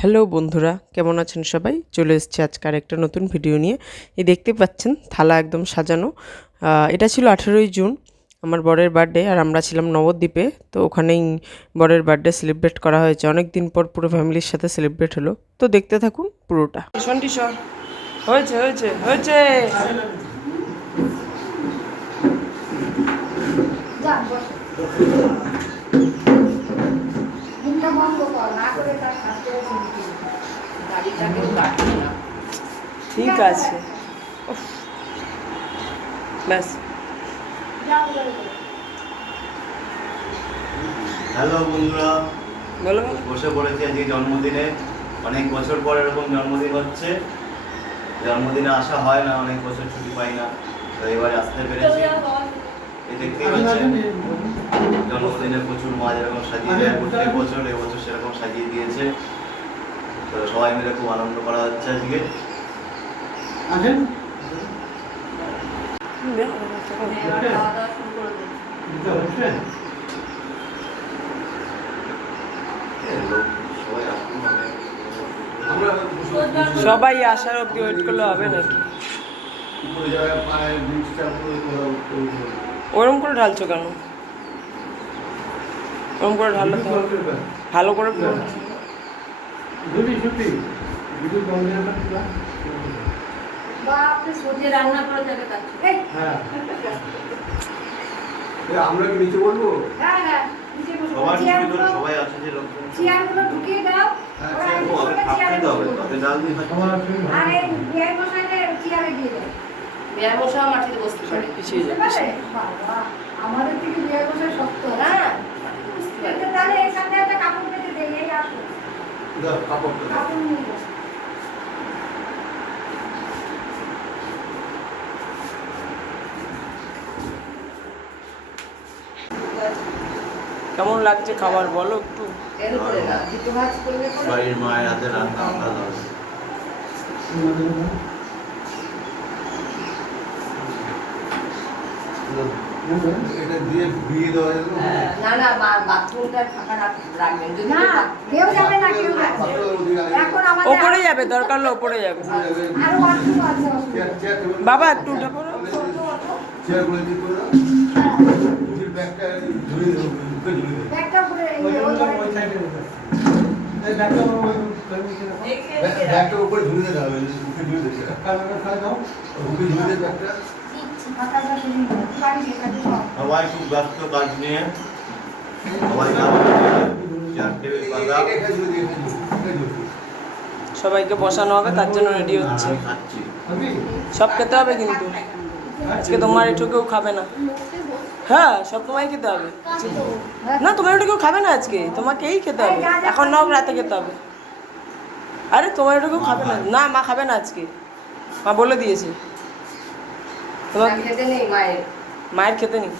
Hello বন্ধুরা কেমন আছেন সবাই? চলে এসেছি আজকার একটা নতুন ভিডিও নিয়ে। এই দেখতে পাচ্ছেন থালা একদম সাজানো। এটা ছিল আঠেরোই জুন আমার বরের বার্থডে আর আমরা ছিলাম নবদ্বীপে। তো ওখানেই বরের বার্থডে সেলিব্রেট করা হয়েছে। অনেক দিন পর পুরো ফ্যামিলির সাথে সেলিব্রেট হলো। তো দেখতে থাকুন পুরোটা। হয়েছে হয়েছে হয়েছে। ঠিক আছে। উফ। ব্যাস। হ্যালো বন্ধুরা বলো। বসে পড়েছি আজকে জন্মদিনে। অনেক বছর পর এরকম জন্মদিন হচ্ছে। জন্মদিনে আসা হয় না অনেক বছর ছুটি পাই না। তো এবারে আসতে পেরেছি। এই দেখতেই পাচ্ছেন। জন্মদিনে প্রচুর মা যেরকম সাজিয়ে দেয় প্রত্যেক বছর এবছর সেরকম সাজিয়ে দিয়েছে। তো সবাই মিলে খুব আনন্দ করা হচ্ছে আজকে। সবাই আসার অব্দি ওয়েট করলে হবে নাকি? ওরম করে ঢালছো কেন? ওরম করে হবে। ভালো করে আমরা কি নিচে বলব হ্যাঁ হ্যাঁ চেয়ারগুলো ভিতরে সবাই আছে যে লোকজন। চেয়ারগুলো ঢুকিয়ে দাও। আমাদের থেকে বিয়ের মশাই শক্ত। না বুঝতে পারে এটা একটা কাপড় পেতে দেই এই আসো। দাও, কাপড়টা কাপড় নিয়ে কেমন লাগছে খাবার বলো একটু? বাড়ির মায়ের হাতে রান্না আলাদা হবে। এটা দিয়ে বিয়ে দেওয়া যাবে না? না না বাথরুমটা ফাঁকা রাখবেন যদি না কেউ যাবে না কেউ এখন আমাদের ওপরে যাবে দরকার হলে ওপরে যাবে। আরও বাথরুম আছে বাবা একটু উঠে পড়ো। চেয়ারগুলো দিয়ে করে ব্যাগটা। ব্যাগটা উপরে এই যে ওই ঘরে- ব্যাগ- ব্যাগটা উপরে ঝুলিয়ে দাও, ওই মুখে ঝুলিয়ে দে সেটা। মুখে সবাই খুব ব্যস্ত কাজ নিয়ে। সবাই। সবাইকে বসানো হবে তার জন্য রেডি হচ্ছে। আমি খাচ্ছি। সব খেতে হবে কিন্তু। আজকে তোমার একটু কেউ খাবে না। হ্যাঁ সব তোমায় খেতে হবে। না তোমার একটু কেউ খাবে না আজকে। তোমাকেই খেতে হবে। এখন নাও রাতে খেতে হবে। আরে তোমার একটু কেউ খাবে না। না মা খাবে না আজকে। মা বলে দিয়েছে। তোমার খেতে নেই মায়ের। মায়ের খেতে নেই?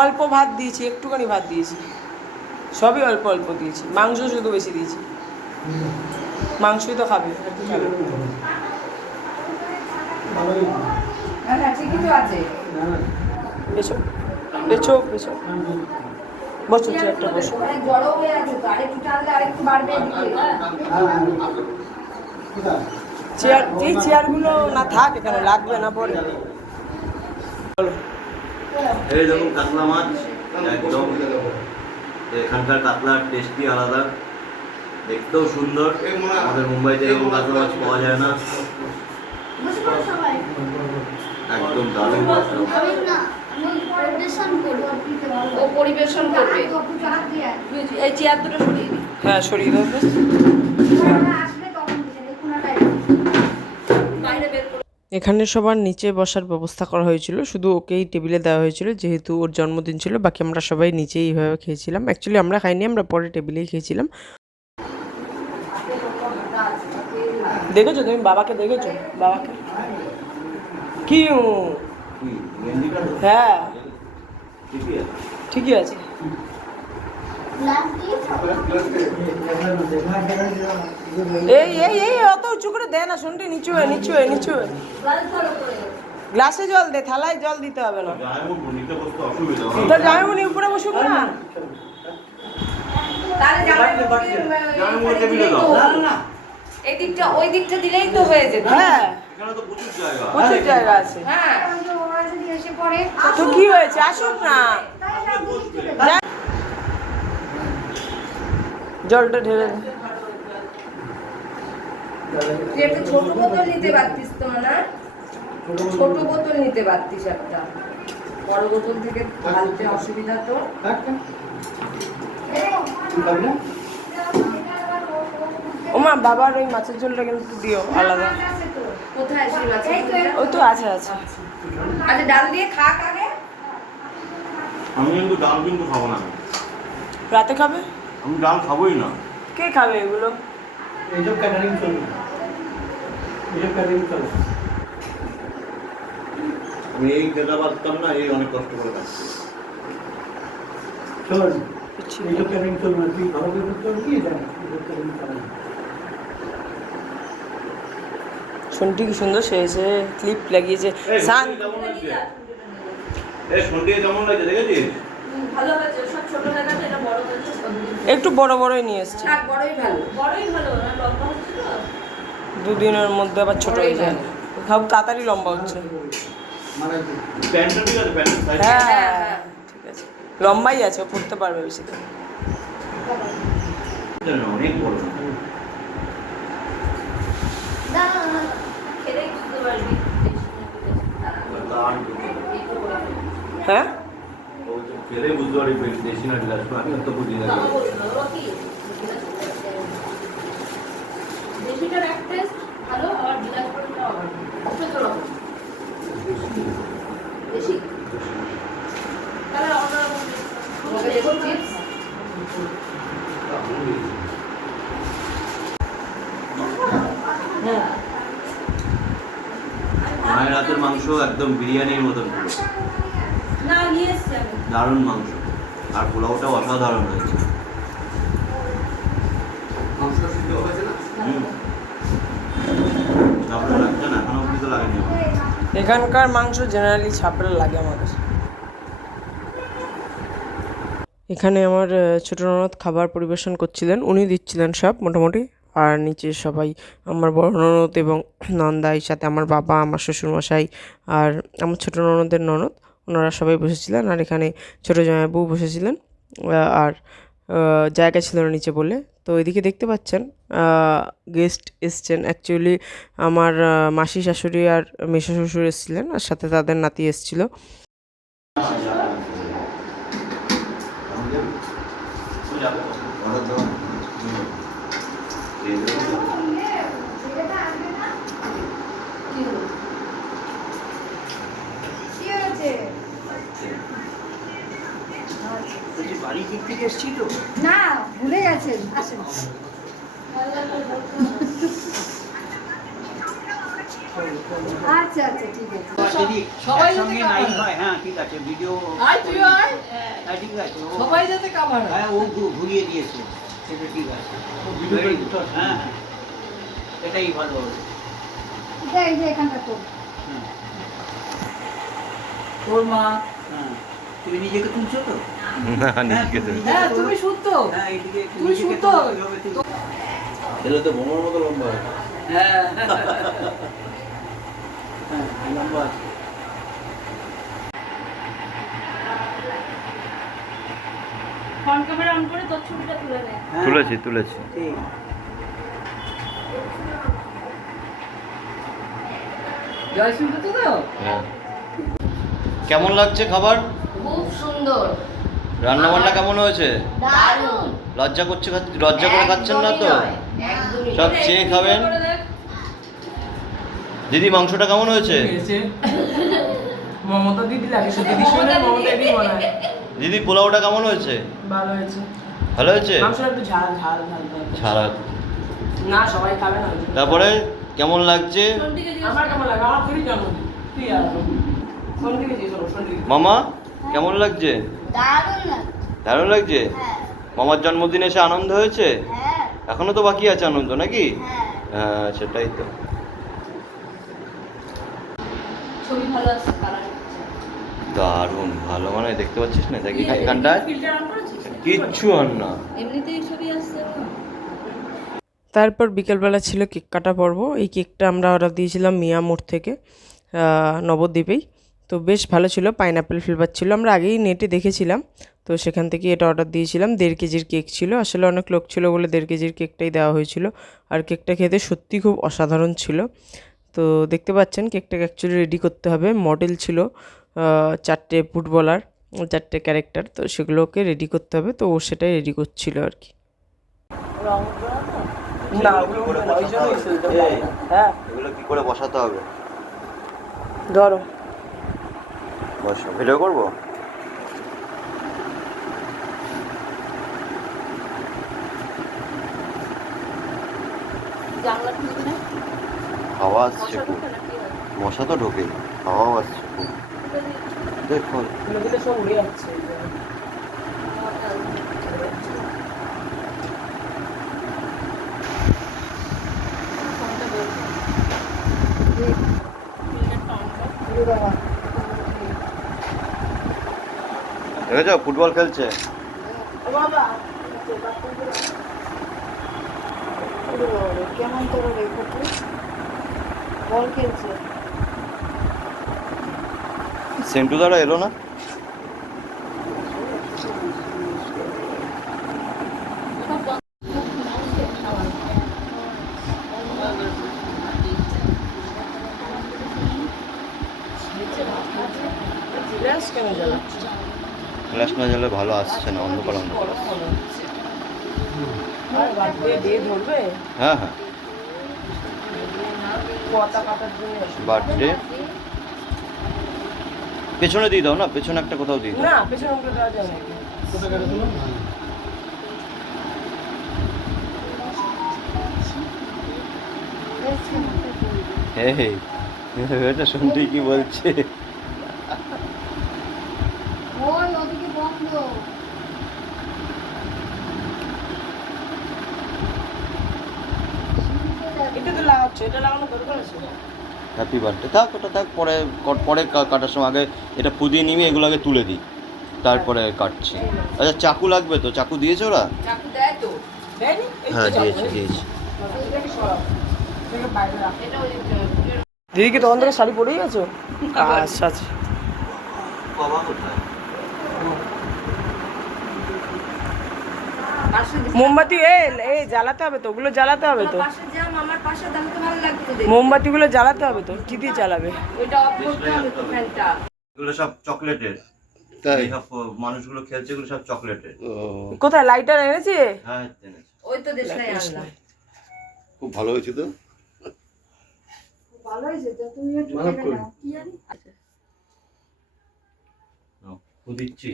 অল্প ভাত দিয়েছি একটুখানি ভাত দিয়েছি। সবই অল্প অল্প দিয়েছি মাংস শুধু বেশি দিয়েছি। মাংসই তো খাবে বসো চেয়ারটা বসো। জড়ো হয়ে আছে আরেকটু টানলে আরেকটু বাড়বে চেয়ার এই চেয়ারগুলো না থাক এখানে লাগবে না পরে এই দেখুন কাতলা মাছ একদম এখানকার কাতলার টেস্টি আলাদা দেখতেও সুন্দর আমাদের মুম্বাইতে এরকম কাতলা মাছ পাওয়া যায় না। একদম দারুণ পরিবেশন করব। ও পরিবেশন। এই চেয়ার দুটো সরিয়ে হ্যাঁ সরিয়ে দাও এখানে সবার নিচে বসার ব্যবস্থা করা হয়েছিল, শুধু ওকেই টেবিলে দেওয়া হয়েছিল, যেহেতু ওর জন্মদিন ছিল, বাকি আমরা সবাই নিচেই এইভাবে খেয়েছিলাম। অ্যাকচুয়ালি আমরা খাইনি, আমরা পরে টেবিলেই খেয়েছিলাম। দেখেছ তুমি? বাবাকে দেখেছ? বাবাকে? কি হ্যাঁ। ঠিকই আছে। এই এই এই অত উঁচু করে দে না শুনতে নিচু হয়ে নিচু হয়ে নিচু হয়ে গ্লাসে জল দে থালায় জল দিতে হবে না। জামাইমণি উপরে বসুক না। এই দিকটা ওই দিকটা দিলেই তো হয়ে যেত। হ্যাঁ। প্রচুর জায়গা। আছে। হ্যাঁ। তো কি হয়েছে? আসুন না। জলটা ঢেলে দে। তুই একটা ছোট বোতল নিতে পারতিস তো না? ছোট বোতল নিতে পারতিস একটা। বড় বোতল থেকে ঢালতে অসুবিধা তো। না? ওমা বাবার ওই মাছের ঝোলটা কিন্তু দিও আলাদা। আছে কোথায় সেই মাছের ওই তো আছে আছে। আচ্ছা ডাল দিয়ে খাক আগে। আমি কিন্তু ডাল কিন্তু খাব না। রাতে খাবে? আমি ডাল খাবোই না। কে খাবে এগুলো? এইসব ক্যাটারিং চলবে না। এইসব ক্যাটারিং চলবে না। আমি এই পারতাম না এই অনেক কষ্ট করে শোন, চলবে না। তুই ভালো করে করতে পারবি। শুনটি কি সুন্দর সেজে ক্লিপ লাগিয়েছে। সান। হয়ে একটু বড় বড়ই নিয়ে এসছি। থাক বড়ই ভালো বড়ই ভালো দুদিনের মধ্যে আবার ছোট হয়ে যায়। সব তাড়াতাড়ি লম্বা হচ্ছে। মানে প্যান্টের সাইজ হ্যাঁ হ্যাঁ। ঠিক আছে। লম্বাই আছে ও পড়তে পারবে বেশি তার হ্যাঁ? বুঝতে পারি দেশি না বিলাস আমি তো বুঝি না। টেস্ট ভালো আর বিলাসপুরিটা আবার ছোট রকম দেশি তাহলে অন্যরকম চিপস মায়ের হাতের মাংস একদম বিরিয়ানির মতন দারুণ মাংস। আর পোলাওটাও অসাধারণ হয়েছে মাংসটা সিদ্ধ হয়েছে না? হুম আপনার লাগছে না এখনও অব্দি তো লাগেনি আমার। এখানকার মাংস জেনারেলি ছাপড়া লাগে আমাদের। এখানে আমার ছোট ননদ খাবার পরিবেশন করছিলেন, উনি দিচ্ছিলেন সব মোটামুটি। আর নিচে সবাই আমার বড় ননদ এবং নন্দাই, সাথে আমার বাবা, আমার শ্বশুরমশাই আর আমার ছোট ননদের ননদ, ওনারা সবাই বসেছিলেন। আর এখানে ছোটো জামাইবাবু বসেছিলেন। আর জায়গা ছিল না নিচে বলে। তো এদিকে দেখতে পাচ্ছেন গেস্ট এসছেন। অ্যাকচুয়ালি আমার মাসি শাশুড়ি আর মেশা শ্বশুর এসছিলেন, আর সাথে তাদের নাতি এসেছিল কি হয়েছে? না ভুলে গেছেন। আসেন। আচ্ছা আচ্ছা ঠিক আছে। সবাই সঙ্গে নাই হয় হ্যাঁ। ঠিক আছে ভিডিও আয় তুই আয়। হ্যাঁ ঠিক আছে সবাই যাতে কামার হ্যাঁ। ও ঘুরিয়ে দিয়েছে। সেটা ঠিক আছে। Very হ্যাঁ হ্যাঁ। এটাই ভালো হবে। এখানটা। তোর মা। হ্যাঁ। তুমি নিজেকে তুলছো তো? হ্যাঁ, নিজেকে। হ্যাঁ তুমি শুদ্ধ হ্যাঁ তুমি শুদ্ধ। তো। বোমার মতো লম্বা। হ্যাঁ। হ্যাঁ লম্বা। আছে। ফ্রন্ট ক্যামেরা অন করে তোর ছবিটা তুলে নে। হ্যাঁ, তুলেছি তুলেছি। হ্যাঁ। কেমন লাগছে খাবার? খুব সুন্দর। রান্না বান্না কেমন হয়েছে? দারুণ। লজ্জা করছে খাচ্ছ- লজ্জা করে খাচ্ছেন না তো? সব চেয়ে খাবেন? দিদি মাংসটা কেমন হয়েছে? মমতা দিদি লাগে দিদি শুনে মমতা দিদি মনে হয়। দিদি পোলাওটা কেমন হয়েছে? ভালো হয়েছে। ভালো হয়েছে? মাংসটা একটু ঝাল ঝাল ঝাল না সবাই খাবে না। তারপরে কেমন লাগছে? আমার কেমন লাগে? আমার খুবই জন্মদিন তুই আর মামা? কেমন লাগছে? দারুণ লাগছে। হ্যাঁ। মামার জন্মদিনে এসে আনন্দ হয়েছে? হ্যাঁ। এখনও তো বাকি আছে আনন্দ নাকি? হ্যাঁ। হ্যাঁ সেটাই তো। ছবি ভালো আসছে কালার দারুণ ভালো মানে দেখতে পাচ্ছিস না? দেখি এখানটায় কিচ্ছু আর না। এমনিতেই ছবি আসছে তারপর বিকেলবেলা ছিল কেক কাটা পর্ব। এই কেকটা আমরা অর্ডার দিয়েছিলাম মিয়া মোড় থেকে নবদ্বীপেই। তো বেশ ভালো ছিল পাইনাপেল ফ্লেভার ছিল। আমরা আগেই নেটে দেখেছিলাম তো সেখান থেকে এটা অর্ডার দিয়েছিলাম। দেড় কেজির কেক ছিল আসলে অনেক লোক ছিল বলে দেড় কেজির কেকটাই দেওয়া হয়েছিল। আর কেকটা খেতে সত্যি খুব অসাধারণ ছিল। তো দেখতে পাচ্ছেন কেকটাকে অ্যাকচুয়ালি রেডি করতে হবে। মডেল ছিল চারটে ফুটবলার চারটে ক্যারেক্টার তো সেগুলোকে রেডি করতে হবে। তো ও সেটাই রেডি করছিল আর কি। না হ্যাঁ। এগুলো কি করে বসাতে হবে? ধরো। বসো ভিডিও করব? জানলা হাওয়া আসছে খুব। মশা তো ঢোকে হাওয়াও আসছে খুব। দেখো। সব উড়ে যাচ্ছে। দেখেছ? ফুটবল খেলছে। কেমন খেলছে সেন্টু দাঁড়া এলো না কেন জ্বালাচ্ছ ফ্ল্যাশ না জ্বালে ভালো আসছে না অন্ধকার অন্ধকার হ্যাঁ হ্যাঁ জন্য বার্থডে পেছনে দিয়ে দাও না পেছনে একটা কোথাও দিয়ে দাও। না পেছনে উঠে দেওয়া যায় নাকি হে হে এটা শুনতেই কি বলছে? লাগানো দরকার আছে? হ্যাপি বার্থডে থাক ওটা থাক পরে পরে কা- কাটার সময় আগে এটা পুদিয়ে নিয়ে এগুলো আগে তুলে দিই। তারপরে কাটছি। আচ্ছা চাকু লাগবে তো? চাকু দিয়েছে ওরা? হ্যাঁ। দিয়েছে দিয়েছে। দিদি কি তখন থেকে শাড়ি পরেই আছো আচ্ছা আচ্ছা বাবা কোথায় পাশে মোমবাতি এ এ জ্বালাতে হবে তো ওগুলো জ্বালাতে হবে তো। মোমবাতিগুলো জ্বালাতে হবে তো কি দিয়ে জ্বালাবে? এগুলো সব চকলেটের। তাই? এই সব মানুষগুলো খেলছে এগুলো সব চকলেটের। কোথায় লাইটার এনেছি? হ্যাঁ জেনেছি ওই তো আনলাম। খুব ভালো হয়েছে তো? ভালো হয়েছে তো তুমি একটু মানব দেখে করি। নাও কি জানি? দিচ্ছি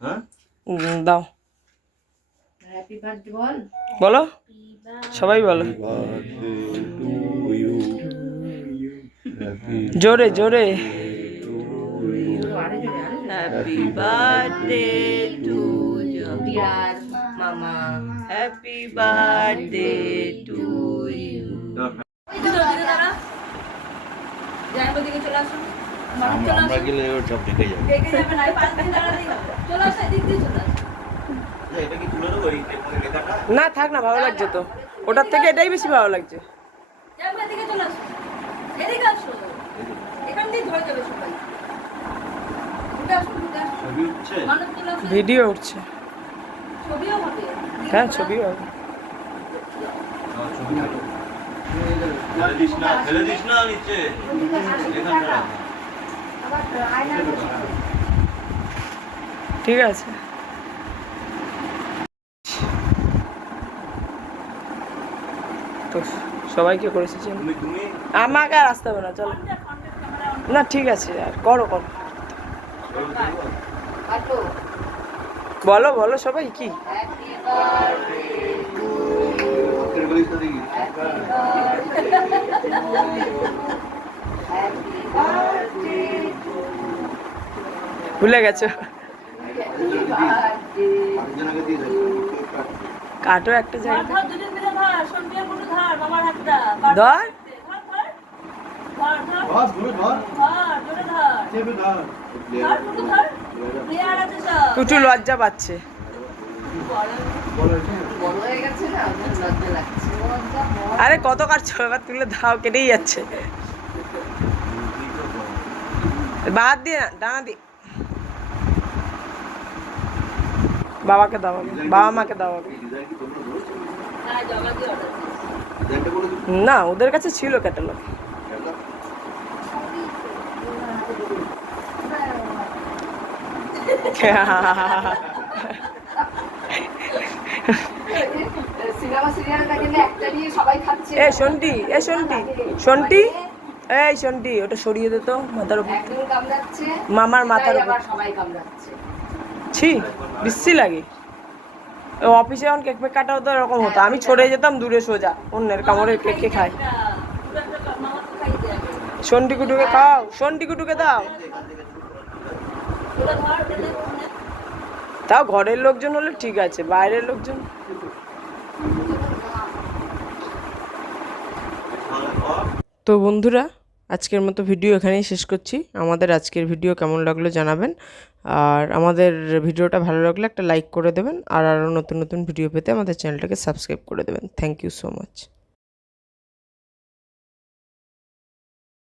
হ্যাঁ? দাও। হ্যাপি বার্থডে বল। বলো। সবাই বলো। জোরে জোরে। হ্যাপি বার্থডে টু মামা হ্যাপি বার্থডে টু ইউ চলে আসুন আমরা গেলে ওর সব ঢেকে যাবে। আর পাঁচ দিন দাঁড়ালেই হবে। চলে আসো এদিক দিয়ে চলে। আসো না, থাক না, ভালো লাগছে তো। ওটার থেকে এটাই বেশি ভালো লাগছে। ভিডিও উঠছে। হ্যাঁ আসো এদিকে আসো এখান দিয়ে ধরে যাবে সবাই ঢুকে আসো ঢুকে আসো ছবি উঠছে মানব চলে আসো ভিডিও উঠছে ছবিও হবে হ্যাঁ ছবিও হবে আমার ছবি ভালো ফেলে দিস না ফেলে দিস না নিচে এখানটা রাখ। আবার আয়নার বসে ঠিক আছে তো সবাইকে করেছি আমাকে আর আসতে হবে না চলো। না ঠিক আছে আর করো করো। বলো বলো সবাই কি? ভুলে গেছো। কাটো একটা জায়গা ধর দুজন মিলে ধর সন্ধ্যা কোনো ধর। কুটু লজ্জা পাচ্ছে। হয়ে আরে কত কাটছো? এবার তুলে ধাও কেটেই যাচ্ছে। বাদ দিয়ে না ডানা দিয়ে বাবাকে দাও বাবা মাকে দাও না ওদের কাছে ছিল ক্যাটালগ এ শন্টি এ শন্টি শন্টি এই শন্টি ওটা সরিয়ে দে তো মাথার উপর। মামার মাথার উপর। ছি বিশ্রী লাগে। অফিসে যখন কেক ফেক কাটা হতো, এরকম হতো। আমি ছড়ে যেতাম, দূরে সোজা, অন্যের কামড়ের কেক কে খাই শন্টি কুটুকে খাও শন্টি কুটুকে দাও। তাও ঘরের লোকজন হলে ঠিক আছে, বাইরের লোকজন। তো বন্ধুরা আজকের মতো ভিডিও এখানেই শেষ করছি। আমাদের আজকের ভিডিও কেমন লাগল জানাবেন। আর আমাদের ভিডিওটা ভালো লাগলে একটা লাইক করে দেবেন। আর আরও নতুন নতুন ভিডিও পেতে আমাদের চ্যানেলটাকে সাবস্ক্রাইব করে দেবেন। Thank you so much